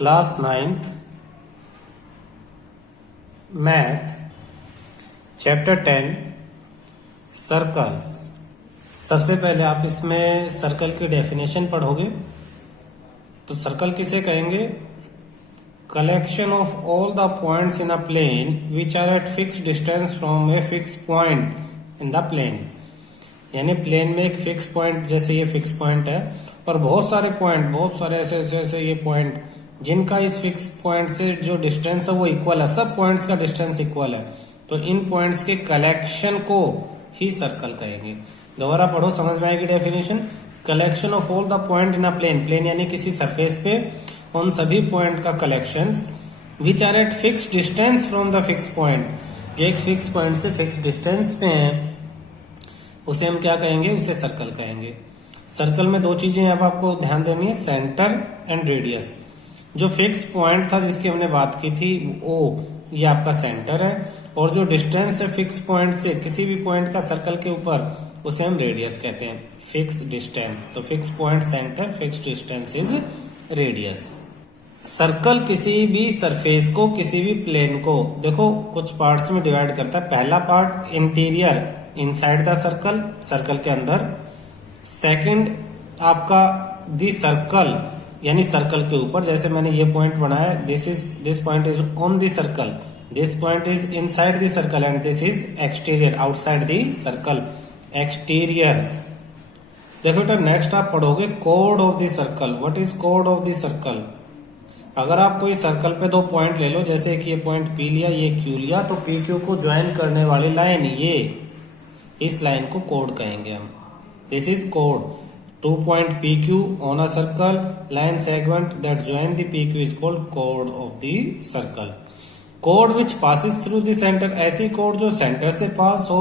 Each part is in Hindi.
Class 9th math chapter 10 circles. सबसे पहले आप इसमें सर्कल की डेफिनेशन पढ़ोगे। तो सर्कल किसे कहेंगे? Collection of all the points in a plane which are at fix distance from a fix point in the plane. यानी प्लेन में एक फिक्स पॉइंट, जैसे ये फिक्स पॉइंट है और बहुत सारे पॉइंट, बहुत सारे ऐसे ऐसे ऐसे ये पॉइंट जिनका इस फिक्स पॉइंट से जो डिस्टेंस है वो इक्वल है, सब पॉइंट्स का डिस्टेंस इक्वल है, तो इन पॉइंट्स के कलेक्शन को ही सर्कल कहेंगे। दोबारा पढ़ो, समझ में आएगी definition. Collection of all the point in a plane, plane यानी किसी सरफेस पे उन सभी पॉइंट का collection which are at fix distance from the fix point, जो एक फिक्स पॉइंट से फिक्स डिस्टेंस पे है उसे हम क्या कहेंगे? उसे सर्कल कहेंगे। सर्कल में दो चीजें अब आपको ध्यान देनी है, सेंटर एंड रेडियस। जो फिक्स पॉइंट था जिसकी हमने बात की थी वो ये आपका सेंटर है, और जो डिस्टेंस है फिक्स पॉइंट से किसी भी पॉइंट का सर्कल के ऊपर उसे हम रेडियस कहते हैं, फिक्स डिस्टेंस। तो fix point centre, fix distance is radius. Circle किसी भी सरफेस को, किसी भी प्लेन को, देखो कुछ पार्ट्स में डिवाइड करता है। पहला part interior, inside the circle, circle के अंदर। सेकंड आपका दी सर्कल, यानी सर्कल के ऊपर, जैसे मैंने ये पॉइंट बनाया, this point is on the circle, this point is inside the circle and this is exterior, outside the circle, exterior. देखो बेटा, नेक्स्ट आप पढ़ोगे code of the circle. What is code of the circle? अगर आप कोई सर्कल पे दो पॉइंट ले लो, जैसे कि ये पॉइंट पी लिया, ये क्यू लिया, तो पी क्यू को ज्वाइन करने वाली लाइन, ये इस लाइन को कोड कहेंगे हम। This is code. 2 point PQ on a circle line segment that join the PQ is called chord of the circle. Chord which passes through the center, ऐसी कोड जो सेंटर से पास हो,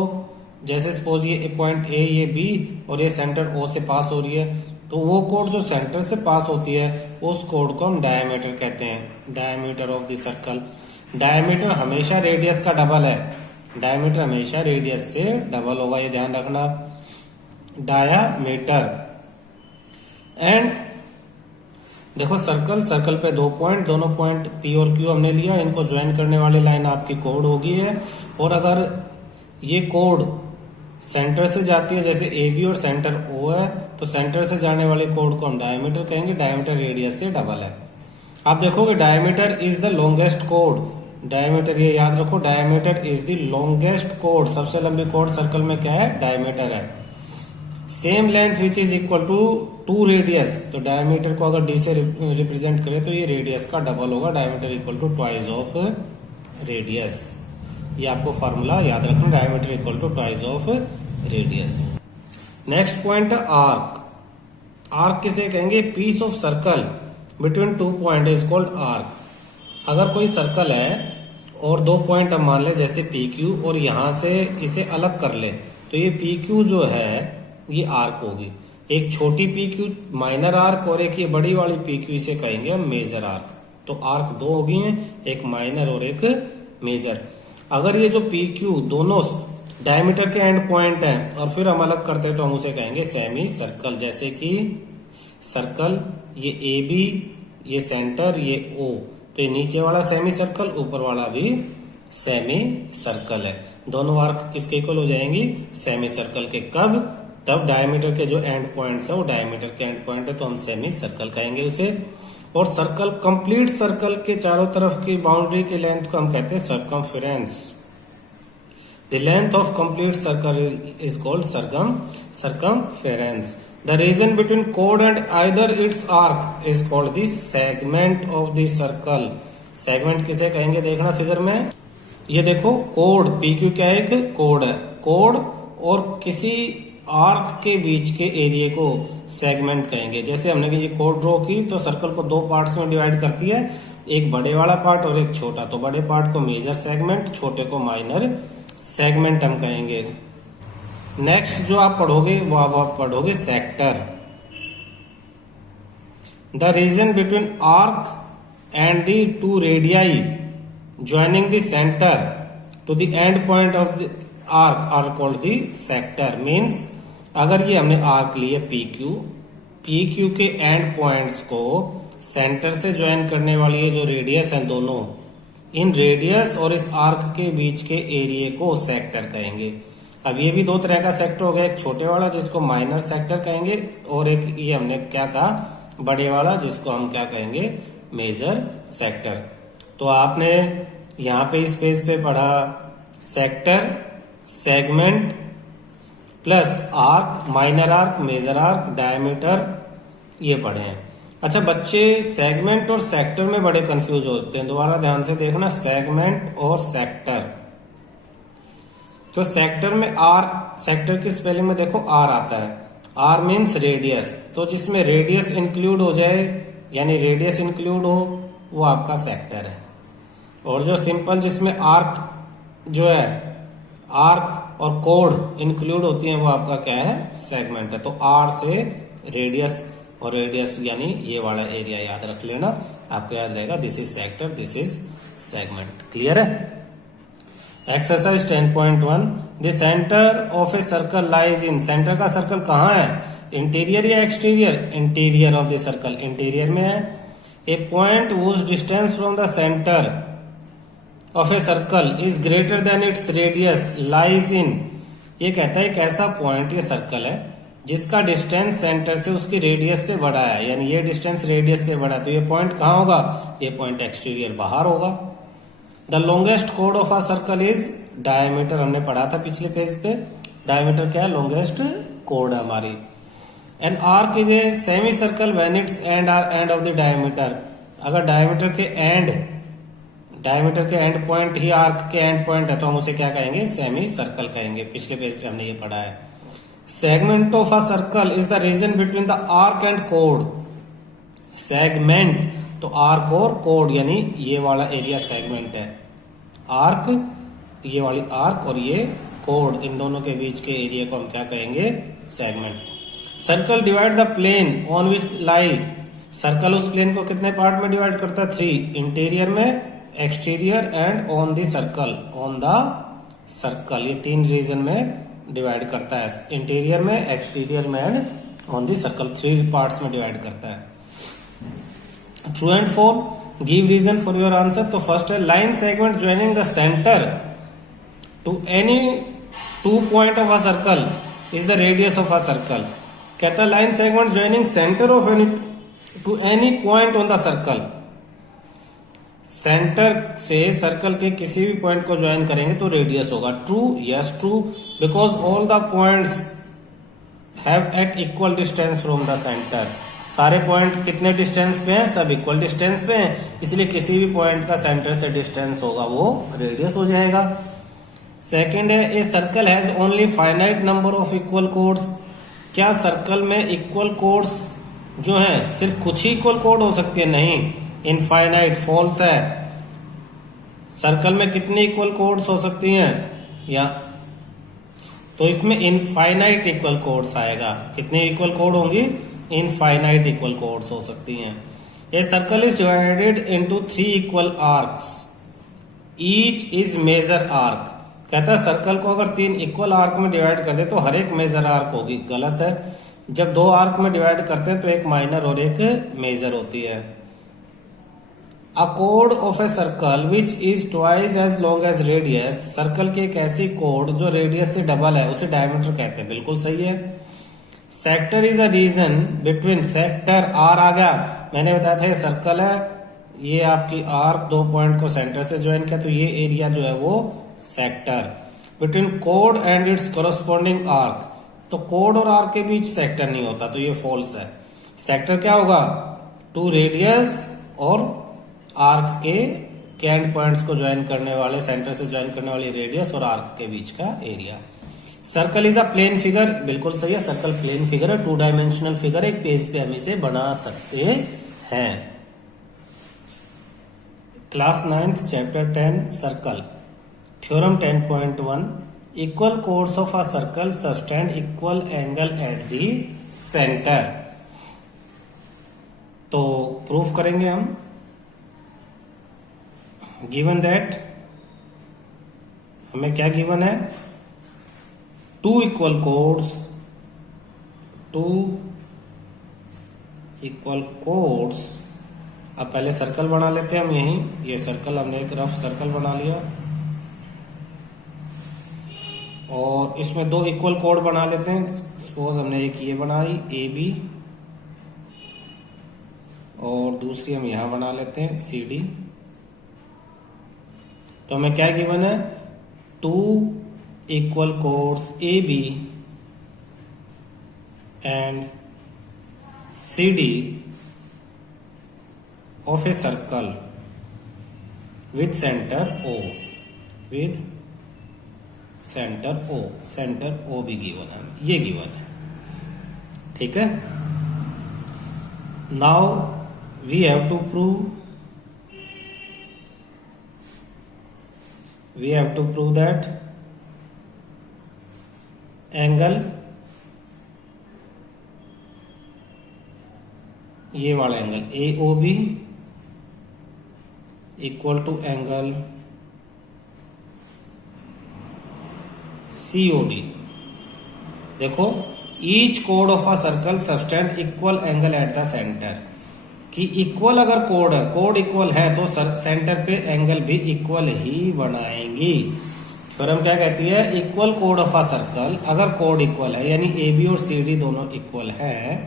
जैसे सपोज ये पॉइंट A, ये B और ये सेंटर O से पास हो रही है, तो वो कोड जो सेंटर से पास होती है उस कोड को हम डायमीटर कहते हैं, diameter of the circle. Diameter हमेशा रेडियस का डबल है, डायमीटर हमेशा रेडियस से डबल होगा, ये ध्यान रखना, डायामीटर। एंड देखो सर्कल, सर्कल पे दो पॉइंट, दोनों पॉइंट P और Q हमने लिया, इनको ज्वाइन करने वाली लाइन आपकी कोड होगी है। और अगर ये कोड सेंटर से जाती है, जैसे AB और सेंटर O है, तो सेंटर से जाने वाले कोड को हम डायमीटर कहेंगे, डायमीटर रेडियस से डबल है। आप देखोगे डायमीटर इज द लॉन्गेस्ट कोड, डायमीटर ये याद रखो, डायमीटर इज द लॉन्गेस्ट कोड, सबसे लंबी कोड सर्कल में क्या है? डायमीटर है। Same length which is equal to 2 radius, तो डायमीटर को अगर D से रिप्रेजेंट करें तो ये रेडियस का डबल होगा, diameter equal to twice of radius. ये आपको फॉर्मूला याद रखना, diameter equal to twice of radius. Next point है आर्क। आर्क किसे कहेंगे? Piece of circle between 2 point is called arc. अगर कोई सर्कल है और दो पॉइंट हम मान ले, जैसे PQ, और यहां से इसे अलग कर ले, तो ये PQ जो है ये आर्क होगी। एक छोटी PQ माइनर आर्क और एक ये बड़ी वाली PQ, इसे कहेंगे हम मेजर आर्क। तो आर्क दो हो गई हैं, एक माइनर और एक मेजर। अगर ये जो PQ दोनों डायमीटर के एंड पॉइंट हैं और फिर हम अलग करते हैं तो हम उसे कहेंगे सेमी सर्कल। जैसे कि सर्कल ये AB, ये सेंटर, ये O, तो ये नीचे वाला सेमी सर्कल, ऊपर वाला भी सेमी सर्कल है। दोनों आर्क किसके इक्वल हो जाएंगी? सेमी सर्कल के। कब? तब डायमीटर के जो एंड पॉइंट्स है वो डायमीटर के एंड पॉइंट है, तो हम सेमी सर्कल कहेंगे उसे। और सर्कल, कंप्लीट सर्कल के चारों तरफ की बाउंड्री की लेंथ को हम कहते हैं circumference. The length of complete circle is called circumference. The region between कोड and either it's arc is called the segment of the circle. Segment किसे कहेंगे? देखना फिगर में, ये देखो कोड, PQ क्या है? एक कोड है। कोड और किसी आर्क के बीच के एरिया को सेगमेंट कहेंगे। जैसे हमने ये कोड ड्रॉ की तो सर्कल को दो पार्ट्स में डिवाइड करती है, एक बड़े वाला पार्ट और एक छोटा। तो बड़े पार्ट को मेजर सेगमेंट, छोटे को माइनर सेगमेंट हम कहेंगे। नेक्स्ट जो आप पढ़ोगे वो आप पढ़ोगे sector. The region between arc and the 2 radii joining the centre to the end point of the arc are called the sector. Means अगर ये हमने आर्क लिए PQ, PQ के एंड पॉइंट्स को सेंटर से ज्वाइन करने वाली ये जो रेडियस है दोनों, इन रेडियस और इस आर्क के बीच के एरिया को सेक्टर कहेंगे। अब ये भी दो तरह का सेक्टर हो गया, एक छोटे वाला जिसको माइनर सेक्टर कहेंगे, और एक ये हमने क्या कहा, बड़े वाला जिसको हम क्या कहेंगे, मेजर सेक्टर। तो आपने यहाँ पे इस पेज पे पढ़ा sector, segment plus arc, minor arc, major arc, diameter, ये पढ़े हैं। अच्छा बच्चे सेगमेंट और सेक्टर में बड़े कंफ्यूज होते हैं, दोबारा ध्यान से देखना, सेगमेंट और सेक्टर। तो सेक्टर में आर, सेक्टर की स्पेलिंग में देखो आर आता है, आर मीन्स रेडियस, तो जिसमें रेडियस इंक्लूड हो जाए यानी रेडियस इंक्लूड हो वो आपका सेक्टर है। और जो सिंपल जिसमें आर्क जो है, आर्क और कोड इंक्लूड होती है वो आपका क्या है, सेगमेंट है। तो आर से रेडियस, और रेडियस यानी ये वाला एरिया याद रख लेना, आपको याद रहेगा this is sector, this is segment. Clear है? Exercise 10.1 the centre of a circle lies in, centre का सर्कल कहाँ है, इंटीरियर या exterior, interior of the circle, interior में है। A point whose distance from the centre of a circle is greater than its radius lies in, ये कहता है एक ऐसा पॉइंट, ये सर्कल है जिसका डिस्टेंस सेंटर से उसकी रेडियस से बड़ा है, यानी ये डिस्टेंस रेडियस से बड़ा है, तो ये पॉइंट कहाँ होगा, ये पॉइंट एक्सटीरियर बाहर होगा। The longest code of a circle is diameter, हमने पढ़ा था पिछले पेज पे, डायमीटर क्या है, लॉन्गेस्ट कोड है हमारी। An arc is a semi circle when its end are end of the diameter, अगर डायमीटर के एंड पॉइंट ही आर्क के एंड पॉइंट है तो हम उसे क्या कहेंगे, सेमी सर्कल कहेंगे, पिछले पेज पे हमने ये पढ़ा है। Segment of a circle is the region between the arc and code, segment तो आर्क और कोड यानी ये वाला एरिया सेगमेंट है, आर्क ये वाली आर्क और ये कोड, इन दोनों के बीच के एरिया को हम क्या कहेंगे, segment. Circle divide the plane on which lie, circle उस प्लेन को कितने पार्ट में डिवाइड करता है, 3, इंटीरियर में, exterior and on the circle, on the circle, ये 3 रीजन में डिवाइड करता है, इंटीरियर में, एक्सटीरियर में and on the circle, 3 parts में डिवाइड करता है। True and false, give reason for your answer. तो फर्स्ट है line segment joining the centre to any 2 point of a circle is the radius of a circle, कहता है line segment joining centre of any to any point on the circle, centre से सर्कल के किसी भी पॉइंट को ज्वाइन करेंगे तो रेडियस होगा। True, yes true, because all the points have at equal distance from the centre, सारे पॉइंट कितने डिस्टेंस पे हैं, सब इक्वल डिस्टेंस पे हैं, इसलिए किसी भी पॉइंट का सेंटर से डिस्टेंस होगा वो रेडियस हो जाएगा। सेकंड है a circle has only finite number of equal codes, क्या सर्कल में इक्वल कोड्स जो हैं सिर्फ कुछ ही इक्वल कोड हो सकती है, नहीं, इनफाइनाइट, फॉल्स है। सर्कल में कितनी इक्वल कोड्स हो सकती हैं, या तो इसमें इनफाइनाइट इक्वल कोड्स आएगा, कितनी इक्वल कोड होंगी, इनफाइनाइट इक्वल कोड्स हो सकती हैं। A circle is divided into 3 equal arcs, each is major arc, कहता है सर्कल को अगर 3 इक्वल आर्क में डिवाइड कर दे तो हर एक मेजर आर्क होगी, गलत है। जब 2 आर्क में डिवाइड करते हैं तो एक माइनर और एक मेजर होती है। अ कोड of a circle which is twice as long as radius, circle की एक ऐसी कोड जो रेडियस से डबल है उसे डायमीटर कहते हैं, बिल्कुल सही है। Sector is a region between, sector आर आ गया, मैंने बताया था ये सर्कल है, ये आपकी आर्क 2 पॉइंट को सेंटर से ज्वाइन किया तो ये एरिया जो है वो सेक्टर, बिटवीन कोड एंड इट्स कोरस्पॉन्डिंग आर्क, तो कोड और आर्क के बीच सेक्टर नहीं होता तो ये फॉल्स है। सेक्टर क्या होगा, 2 रेडियस और आर्क के एंड पॉइंट्स को ज्वाइन करने वाले, सेंटर से ज्वाइन करने वाली रेडियस और आर्क के बीच का area. Circle is a plane figure, बिल्कुल सही है, सर्कल प्लेन फिगर है, 2 डायमेंशनल फिगर, एक पेज पे हम इसे बना सकते हैं। Class 9th chapter 10 circle, theorem 10.1 equal codes of a circle subtend equal angle at the centre. तो प्रूफ करेंगे हम, गिवन दैट, हमें क्या गिवन है, 2 इक्वल कोड्स, 2 इक्वल कोड्स अब पहले सर्कल बना लेते हैं हम यहीं, ये सर्कल हमने एक रफ सर्कल बना लिया और इसमें दो इक्वल कोड बना लेते हैं। सपोज हमने एक ये बनाई ए बी और दूसरी हम यहां बना लेते हैं सी डी। तो हमें क्या गिवन है, 2 equal chords A B and C D of a circle with center O, with center O भी गिवन है, ये गिवन है, ठीक है। Now we have to prove that angle, ये वाला angle AOB equal to angle COD। देखो, ईच कोड of a circle subtend equal angle at the centre, कि इक्वल अगर कोड है, कोड इक्वल है तो सेंटर पे एंगल भी इक्वल ही बनाएंगी। थ्योरम क्या कहती है, equal code of a circle, अगर कोड इक्वल है यानी AB और CD दोनों इक्वल है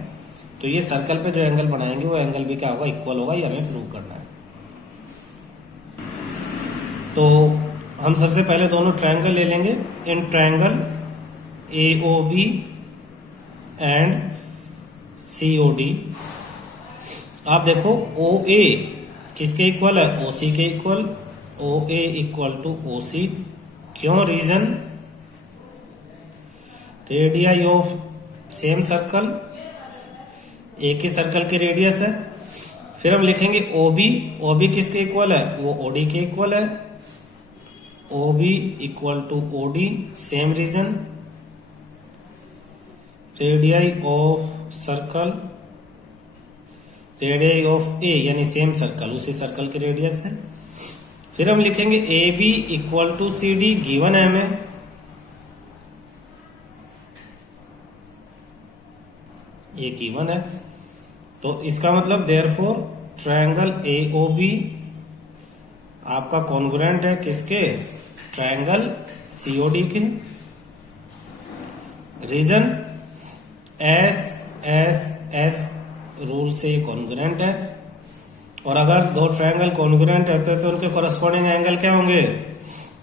तो ये सर्कल पे जो एंगल बनाएंगे वो एंगल भी क्या होगा, इक्वल होगा। ये हमें प्रूव करना है। तो हम सबसे पहले दोनों ट्रायंगल ले लेंगे। In triangle AOB and COD, आप देखो OA किसके इक्वल है, OC के equal, OA equal to OC। क्यों, reason, radii of same circle, एक ही सर्कल के रेडियस है। फिर हम लिखेंगे OB किसके इक्वल है, वो OD के इक्वल है, OB equal to OD, same reason. Radii of circle, radii of A यानी सेम सर्कल, उसी सर्कल की रेडियस है। फिर हम लिखेंगे AB equal to CD, given है हमें, ये गिवन है। तो इसका मतलब देयरफॉर ट्रायंगल AOB आपका कॉन्ग्रुएंट है किसके, ट्रायंगल COD के। रीजन, SSS रूल से कॉन्ग्रुएंट है, और अगर दो ट्रायंगल कॉन्ग्रुएंट है तो उनके कॉरस्पॉन्डिंग एंगल क्या होंगे,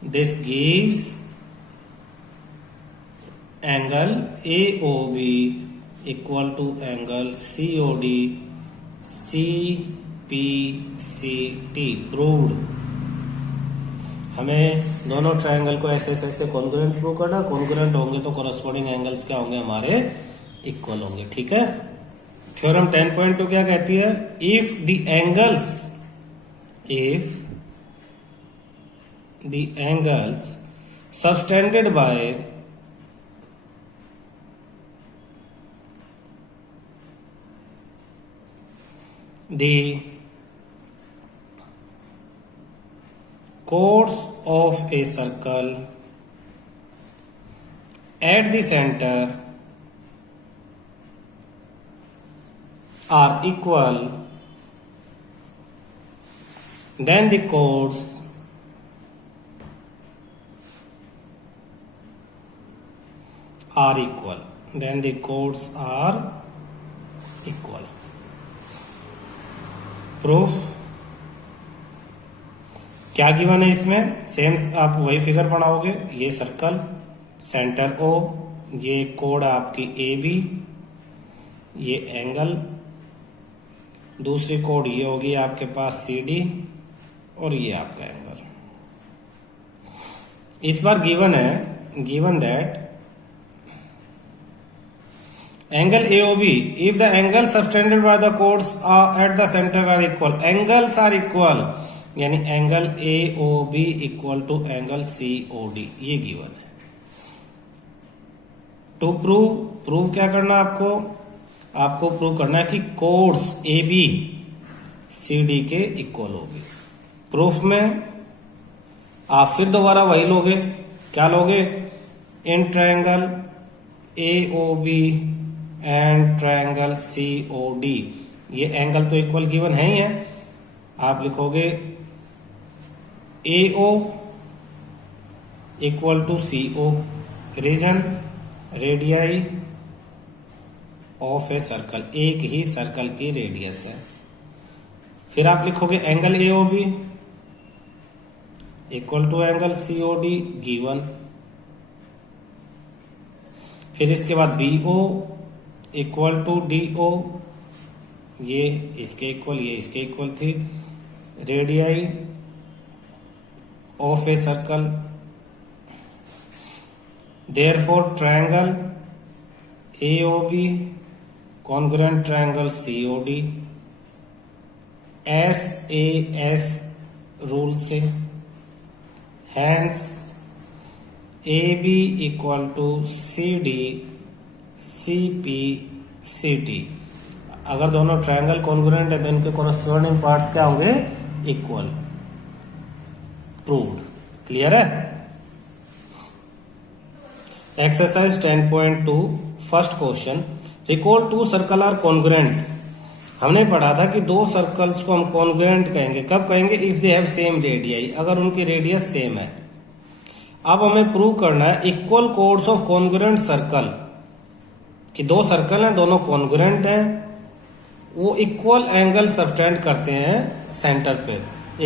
this gives angle AOB equal to angle COD CPCT। Proved. हमें दोनों ट्रायंगल को ऐसे ऐसे कॉन्ग्रुएंट प्रूव करना, कॉन्ग्रुएंट होंगे तो कॉरस्पॉन्डिंग एंगल्स क्या होंगे, हमारे इक्वल होंगे, ठीक है। थ्योरम 10.2 क्या कहती है, if the angles subtended bye the chords of a circle at the center are equal, then the chords are equal, then the chords are equal। Proof क्या गिवन है इसमें, सेम आप वही फिगर बनाओगे। ये सर्कल, सेंटर O, ये कोड आपकी AB, ये एंगल, दूसरी कोड ये होगी आपके पास CD, और ये आपका एंगल। इस बार गिवन है, given that angle AOB, if the angle subtended by the chords at the center are equal, angles are equal, यानी angle AOB equal to angle COD, ये गिवन है। टू प्रूव क्या करना आपको प्रूव करना है कि कोड्स AB CD के इक्वल होगी। प्रूफ में आप फिर दोबारा वही लोगे, क्या लोगे, in triangle AOB and triangle COD, ये एंगल तो इक्वल गिवन है ही है, आप लिखोगे AO equal to CO, reason radii of a circle, एक ही सर्कल की रेडियस है। फिर आप लिखोगे angle AOB equal to angle COD given. फिर इसके बाद BO इक्वल टू DO, ये इसके इक्वल, ये इसके इक्वल थी, radii of a circle. Therefore triangle AOB congruent triangle COD SAS rule से, hence AB equal to CD CP CT। अगर दोनों ट्रायंगल कॉन्ग्रुएंट है तो इनके कॉरस्पॉन्डिंग पार्ट्स क्या होंगे? इक्वल। प्रूव्ड। क्लियर है? Exercise 10.2 first question, recall two circle are congruent. हमने पढ़ा था कि दो सर्कल्स को हम कॉन्ग्रुएंट कहेंगे, कब कहेंगे? If they have same radii, अगर उनकी रेडियस सेम है। अब हमें प्रूव करना है equal codes of congruent circle, कि दो सर्कल हैं, दोनों कॉन्ग्रुएंट हैं, वो इक्वल एंगल सबटेंड करते हैं सेंटर पे।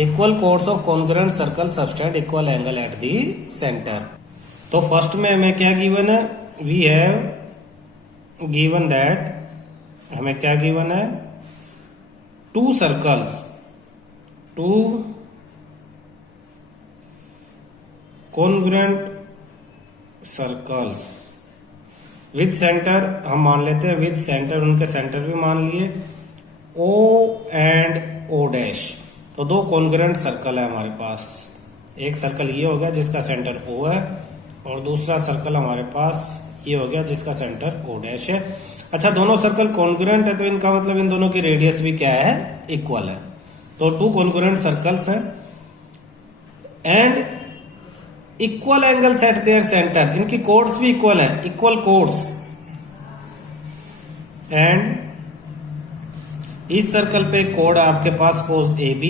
Equal codes of congruent circle subtend equal angle at the centre. तो फर्स्ट में हमें क्या गिवन है? वी हैव गिवन दैट, हमें क्या गिवन है? To circles, to congruent circles with centre, हम मान लेते हैं विद सेंटर, उनके सेंटर भी मान लिए, O एंड O डैश। तो दो कॉन्ग्रुएंट सर्कल है हमारे पास। एक सर्कल ये हो गया जिसका सेंटर O है, और दूसरा सर्कल हमारे पास ये हो गया जिसका सेंटर O डैश है। अच्छा, दोनों सर्कल कॉन्ग्रुएंट है तो इनका मतलब इन दोनों की रेडियस भी क्या है? इक्वल है। तो टू कॉन्ग्रुएंट सर्कल्स हैं and equal angles eight there centre, इनकी कोड्स भी इक्वल है, इक्वल कोड्स। एंड इस सर्कल पे कोड है आपके पास सपोज AB,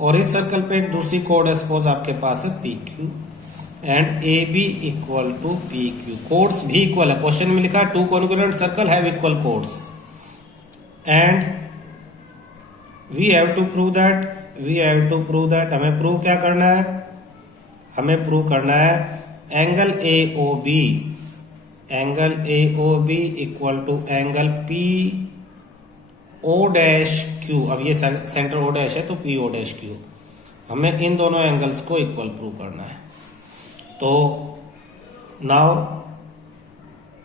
और इस सर्कल पे एक दूसरी कोड है सपोज आपके पास है PQ, and AB equal to PQ। Chords भी इक्वल है। क्वेश्चन में लिखा two congruent circle have equal chords, and we have to prove that, हमें प्रूव क्या करना है? हमें प्रूव करना है angle AOB equal to angle PO dash Q। अब ये सेंटर O डैश है तो PO डैश Q, हमें इन दोनों एंगल्स को इक्वल प्रूव करना है। तो नाउ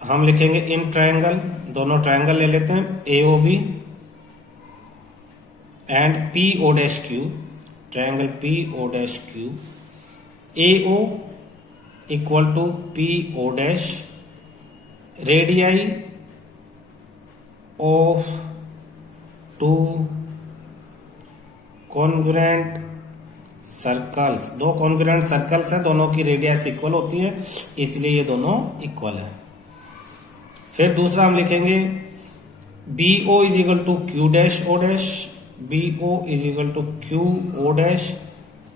हम लिखेंगे इन ट्रायंगल, दोनों ट्रायंगल ले लेते हैं, AOB and PO dash Q, triangle PO dash Q, AO equal to PO dash, radii of two congruent circles, दो कॉन्ग्रुएंट सर्कल्स हैं, दोनों की रेडियस इक्वल होती है, इसलिए ये दोनों इक्वल है। फिर दूसरा हम लिखेंगे BO is equal to Q dash O dash, BO is equal to Q O dash,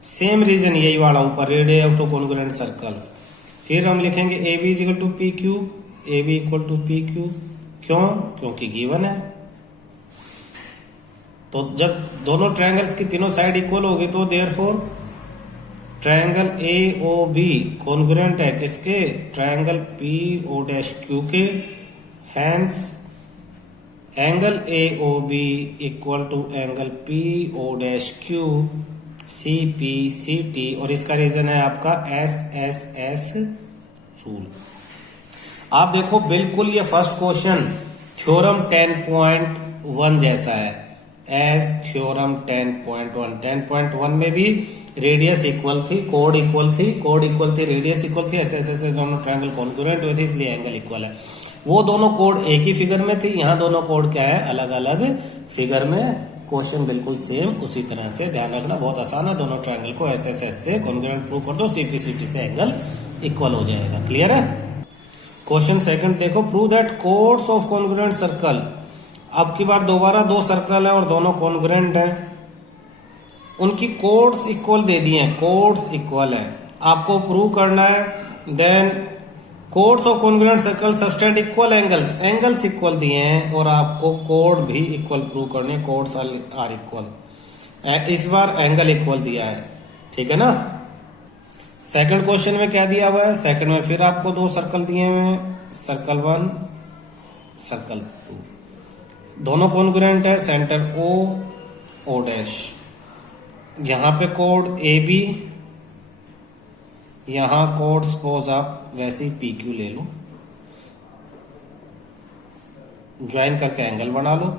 same reason यही वाला ऊपर, radius of two congruent circles. फिर हम लिखेंगे AB is equal to PQ, AB equal to PQ, क्यों? क्योंकि गिवन है। तो जब दोनों ट्रायंगल्स की तीनों साइड इक्वल होगी तो देयरफॉर ट्रायंगल AOB कॉन्ग्रुएंट है किसके? ट्रायंगल PO डैश Q के, hence angle AOB equal to angle PO dash Q CP CT, और इसका रीजन है आपका SSS रूल। आप देखो बिल्कुल ये फर्स्ट क्वेश्चन थ्योरम 10.1 जैसा है एज थ्योरम 10.1। 10.1 में भी रेडियस इक्वल थी, कोड इक्वल थी, रेडियस इक्वल थी, ऐसे दोनों ट्रायंगल कॉन्ग्रुएंट हुए थे इसलिए एंगल इक्वल है। वो दोनों कोड एक ही फिगर में थी, यहाँ दोनों कोड क्या है? अलग अलग फिगर में। क्वेश्चन बिल्कुल सेम उसी तरह से, ध्यान रखना, बहुत आसान है। दोनों ट्रायंगल को SSS से कॉन्ग्रुएंट प्रूव कर दो, CP CT से एंगल इक्वल हो जाएगा। क्लियर है? क्वेश्चन सेकंड देखो, prove that codes of congruent circle अब की बार दोबारा दो सर्कल है और दोनों कॉन्ग्रुएंट हैं, उनकी कोड्स इक्वल दे दिए हैं, कोड्स इक्वल है, आपको प्रूव करना है। देन कोड्स और congruent circle subtend equal angles, angles equal दिए हैं और आपको कोड भी इक्वल प्रूव करने, कोड्स आर इक्वल। इस बार एंगल इक्वल दिया है, ठीक है ना। सेकंड क्वेश्चन में क्या दिया हुआ है, सेकंड में फिर आपको दो सर्कल दिए हुए हैं, सर्कल 1 सर्कल 2, दोनों कॉन्ग्रुएंट है, सेंटर ओ डैश, यहां पे कोड ए बी, यहां कोड सपोज आप वैसे ही पी क्यू ले लो, ज्वाइन करके एंगल बना लो।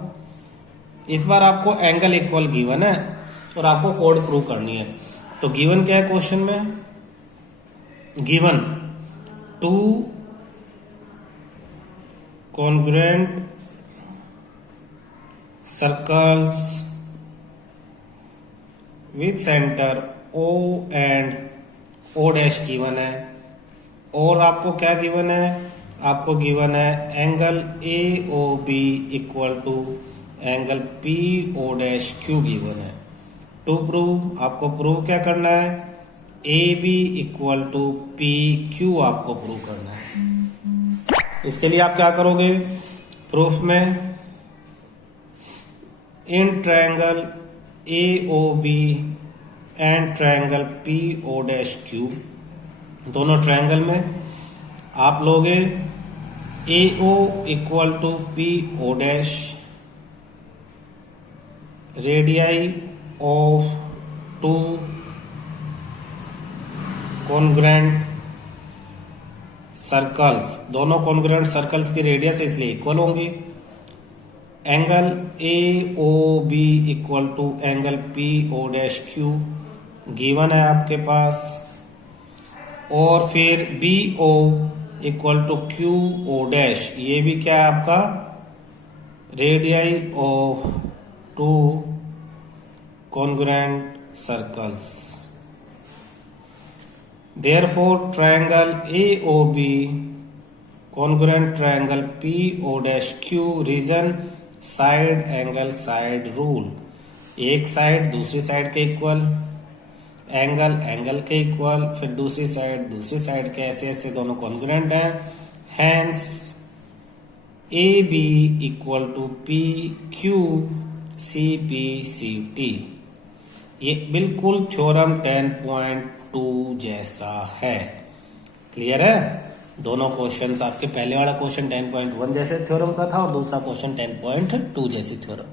इस बार आपको एंगल इक्वल गिवन है और आपको कोड प्रूव करनी है। तो गिवन क्या है क्वेश्चन में, given 2 congruent circles with centre O and O dash given है, और आपको क्या गिवन है, आपको गिवन है angle A O B equal to angle P O dash Q given है। टू प्रूव, आपको प्रूव क्या करना है, A B equal to P Q आपको प्रूव करना है। इसके लिए आप क्या करोगे, प्रूफ में in triangle A O B and triangle P O dash Q, दोनों ट्रायंगल में आप लोगे A O equal to P O dash, radii of 2 congruent circles, दोनों कॉन्ग्रुएंट सर्कल्स की रेडियस इसलिए इक्वल होंगी। Angle A O B equal to angle P O dash Q given है आपके पास, और फिर B O equal to Q O dash, ये भी क्या है आपका, radii of 2 congruent circles. Therefore, triangle AOB congruent triangle PO dash Q region side angle side rule, एक साइड दूसरी साइड के इक्वल, एंगल एंगल के इक्वल, फिर दूसरी साइड के, ऐसे ऐसे दोनों कॉन्ग्रुएंट हैं। Hence A B equal to P Q C P C T, ये बिल्कुल थ्योरम 10.2 जैसा है। क्लियर है, दोनों क्वेश्चंस आपके, पहले वाला क्वेश्चन 10.1 जैसे थ्योरम का था और दूसरा क्वेश्चन 10.2 जैसे थ्योरम।